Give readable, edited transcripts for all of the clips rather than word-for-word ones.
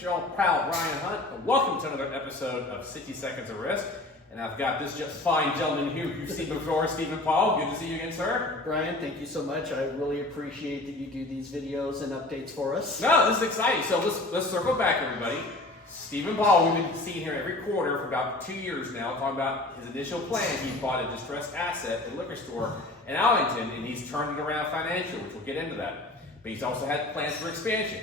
your old pal Brian Hunt, and welcome to another episode of 60 Seconds of Risk. And I've got this just fine gentleman here you've seen before, Steven Paul. Good to see you again, sir. Brian, thank you so much. I really appreciate that you do these videos and updates for us. No, this is exciting. So let's circle back, everybody. Steven Paul, we've been seeing here every quarter for about 2 years now, talking about his initial plan. He bought a distressed asset, a liquor store in Arlington, and he's turned it around financially, which we'll get into that. But he's also had plans for expansion.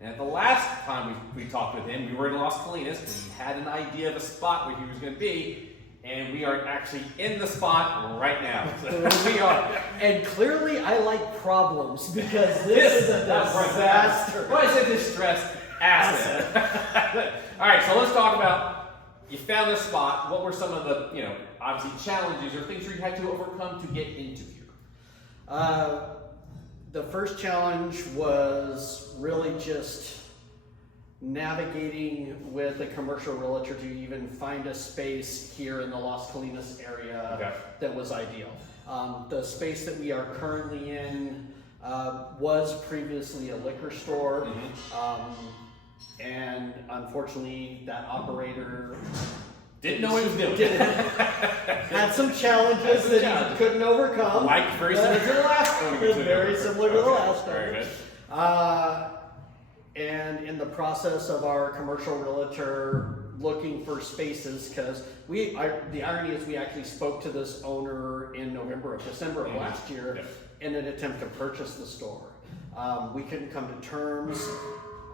And at the last time we talked with him, we were in Las Colinas, and he had an idea of a spot where he was going to be, and we are actually in the spot right now. We are. And clearly I like problems, because this is a disaster. What is a distressed asset? All right, so let's talk about, you found this spot. What were some of the, obviously challenges or things you had to overcome to get into here? The first challenge was really just navigating with a commercial realtor to even find a space here in the Las Colinas area that was ideal. The space that we are currently in was previously a liquor store, and unfortunately that operator didn't know what he was doing. Had some challenges that he couldn't overcome. Like very similar to the last one. Very similar to the last one. Very good. And in the process of our commercial realtor looking for spaces, because the irony is we actually spoke to this owner in December of last year in an attempt to purchase the store. We couldn't come to terms.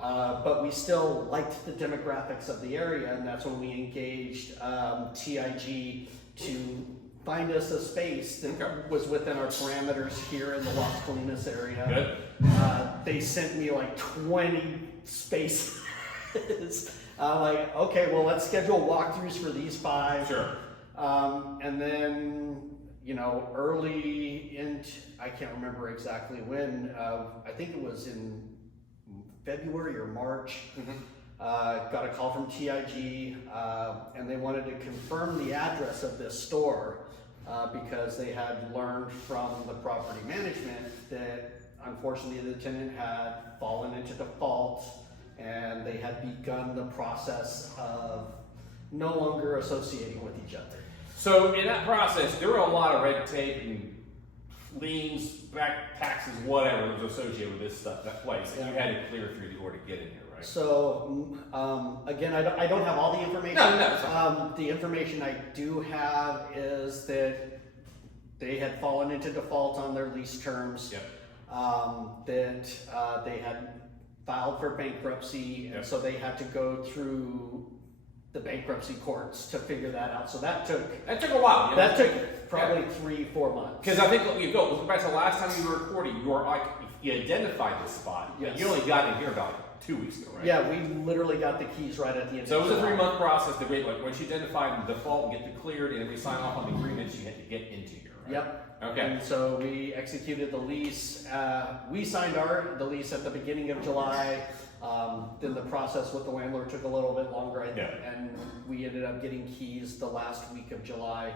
But we still liked the demographics of the area, and that's when we engaged TIG to find us a space that was within our parameters here in the Las Colinas area. Good. They sent me like 20 spaces. Like, okay, well, let's schedule walkthroughs for these 5. Sure. And then, early I can't remember exactly when, I think it was in February or March, got a call from TIG, and they wanted to confirm the address of this store because they had learned from the property management that unfortunately the tenant had fallen into default, and they had begun the process of no longer associating with each other. So in that process, there were a lot of red tape and liens, back taxes, whatever was associated with this stuff, that place. And you had to clear through the order to get in here, right? So, again, I don't have all the information. No. The information I do have is that they had fallen into default on their lease terms. That they had filed for bankruptcy, and so they had to go through the bankruptcy courts to figure that out. So that took a while. That took probably 3-4 months. Because I think look back to the last time you were recording, you identified this spot. Yes. You only got in here about 2 weeks ago, right? Yeah, we literally got the keys right at the end. So it was a 3-month process to wait. Like once you identified the default and get the cleared, and then we sign off on the agreements, you had to get into here, right? Yep. Okay. And so we executed the lease. We signed the lease at the beginning of July. Then the process with the landlord took a little bit longer, and we ended up getting keys the last week of July.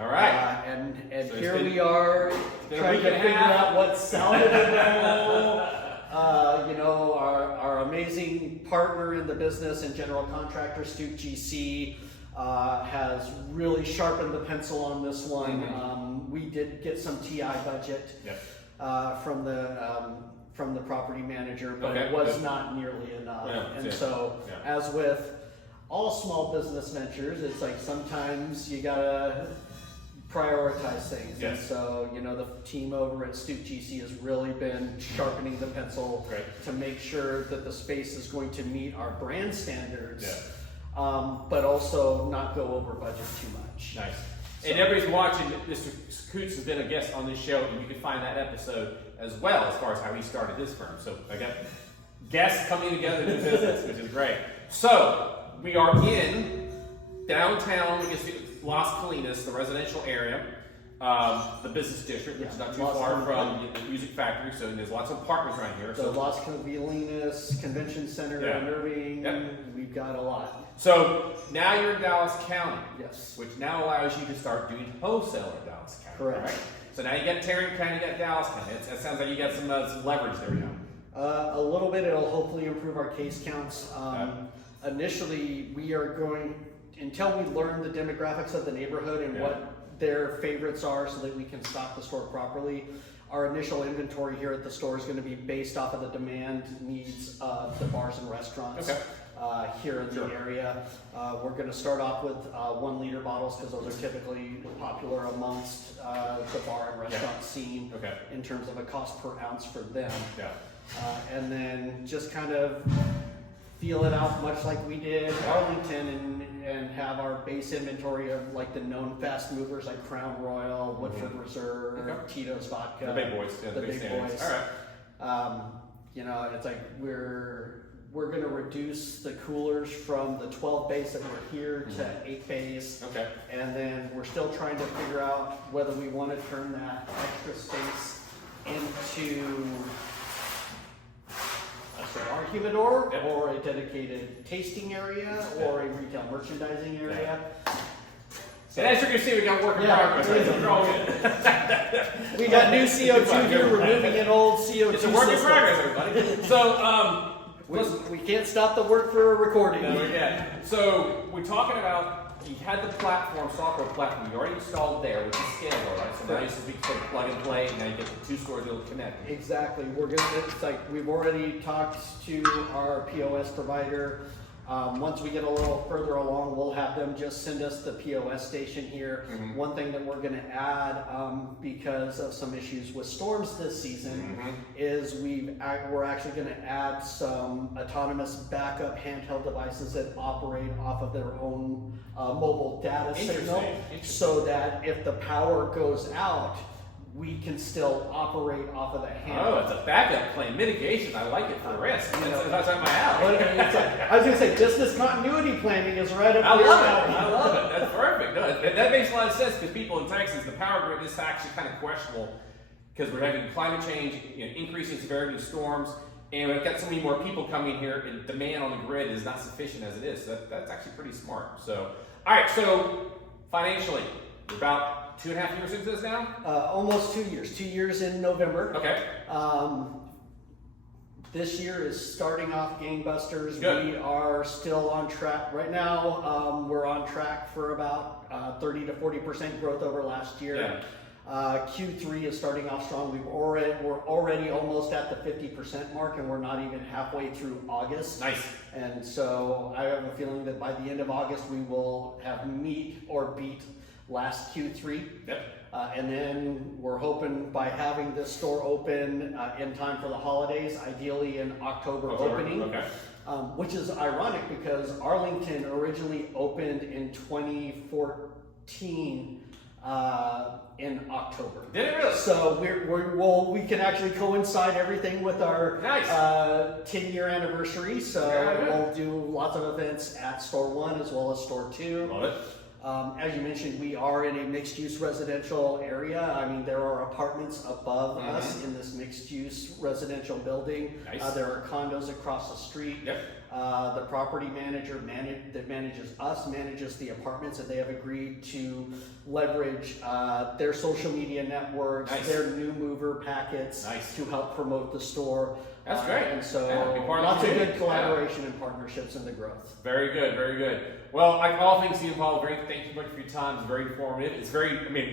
All right. And so here we are trying to figure out what's salvageable. Our amazing partner in the business and general contractor, STOOC GC, has really sharpened the pencil on this one. We did get some TI budget from the property manager, but it was not nearly enough. As with all small business ventures, it's like sometimes you gotta prioritize things. And so, the team over at STOOC GC has really been sharpening the pencil to make sure that the space is going to meet our brand standards, but also not go over budget too much. Nice. So, and everybody's watching, Mr. Coots has been a guest on this show, and you can find that episode as well as far as how he started his firm. So I got guests coming together to do business, which is great. So we are in downtown, Las Colinas, the residential area, the business district, which is not too far from the music factory. So there's lots of apartments around here. So Las Colinas Convention Center in Irving, we've got a lot. So now you're in Dallas County, which now allows you to start doing wholesale in Dallas County. Correct. Right? So now you got Tarrant County, you got Dallas County. That sounds like you got some leverage there now. A little bit. It'll hopefully improve our case counts. Initially, we are going, until we learn the demographics of the neighborhood and what their favorites are so that we can stock the store properly, our initial inventory here at the store is going to be based off of the demand needs of the bars and restaurants here in the area. We're going to start off with 1 liter bottles because those are typically popular amongst the bar and restaurant scene in terms of a cost per ounce for them. And then just kind of feel it out much like we did Arlington and have our base inventory of like the known fast movers like Crown Royal, Woodford Reserve, Tito's Vodka. The big boys. The big boys. All right. You know, it's like we're going to reduce the coolers from the 12 bays that were here to 8 bays. And then we're still trying to figure out whether we want to turn that extra space into our humidor or a dedicated tasting area or a retail merchandising area. So as you're going to see, we got work in progress. We're all good. We got new CO2 here, removing an old CO2 It's a work in progress, everybody. So, we can't stop the work for a recording. No, so we're talking about, you had the platform, software platform, you already installed there, which is scalable, right? So now you just sort of plug and play, and now you get the 2 stores you'll connect. Exactly. It's like we've already talked to our POS provider. Once we get a little further along, we'll have them just send us the POS station here. One thing that we're going to add, because of some issues with storms this season, is we're actually going to add some autonomous backup handheld devices that operate off of their own mobile data signal, so that if the power goes out, we can still operate off of the handheld. Oh, it's a backup plan, mitigation. I like it for the risk. That's up my alley. I was going to say, business continuity planning is right up here. I love it. That's perfect. No, that makes a lot of sense because people in Texas, the power grid is actually kind of questionable because we're having climate change, increasing severity of storms, and we've got so many more people coming here, and demand on the grid is not sufficient as it is. So that's actually pretty smart. So, all right. So financially, we're about 2.5 years into this now? Almost 2 years. 2 years in November. This year is starting off gangbusters. Good. We are still on track. Right now, we're on track for about 30 to 40% growth over last year. Q3 is starting off strong. We're already almost at the 50% mark, and we're not even halfway through August. Nice. And so I have a feeling that by the end of August, we will have meet or beat last Q3. And then we're hoping by having this store open in time for the holidays, ideally in October opening, which is ironic because Arlington originally opened in 2014 in October. Did it really? So we can actually coincide everything with our 10-year anniversary. So we'll do lots of events at Store 1 as well as Store 2. Love it. As you mentioned, we are in a mixed-use residential area. I mean, there are apartments above us in this mixed-use residential building. There are condos across the street. The property manager that manages us manages the apartments, and they have agreed to leverage their social media networks, their new mover packets to help promote the store. That's great. And so lots of good collaboration and partnerships in the growth. Very good, very good. Well, like all things, Steven Paul, great. Thank you much for your time. It's very informative. It's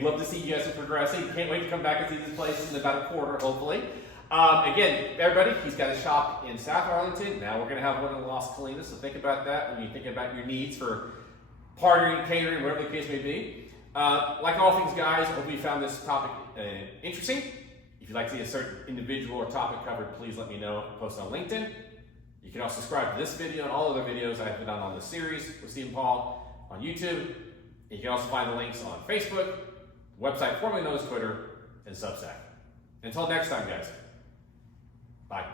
love to see you guys are progressing. Can't wait to come back and see this place in about a quarter, hopefully. Again, everybody, he's got a shop in South Arlington. Now we're going to have one in Las Colinas, so think about that when you think about your needs for partnering, catering, whatever the case may be. Like all things, guys, I hope you found this topic interesting. If you'd like to see a certain individual or topic covered, please let me know and post on LinkedIn. You can also subscribe to this video and all other videos I've done on this series with Steven Paul on YouTube. You can also find the links on Facebook, website formerly known as Twitter, and Substack. Until next time, guys. Bye.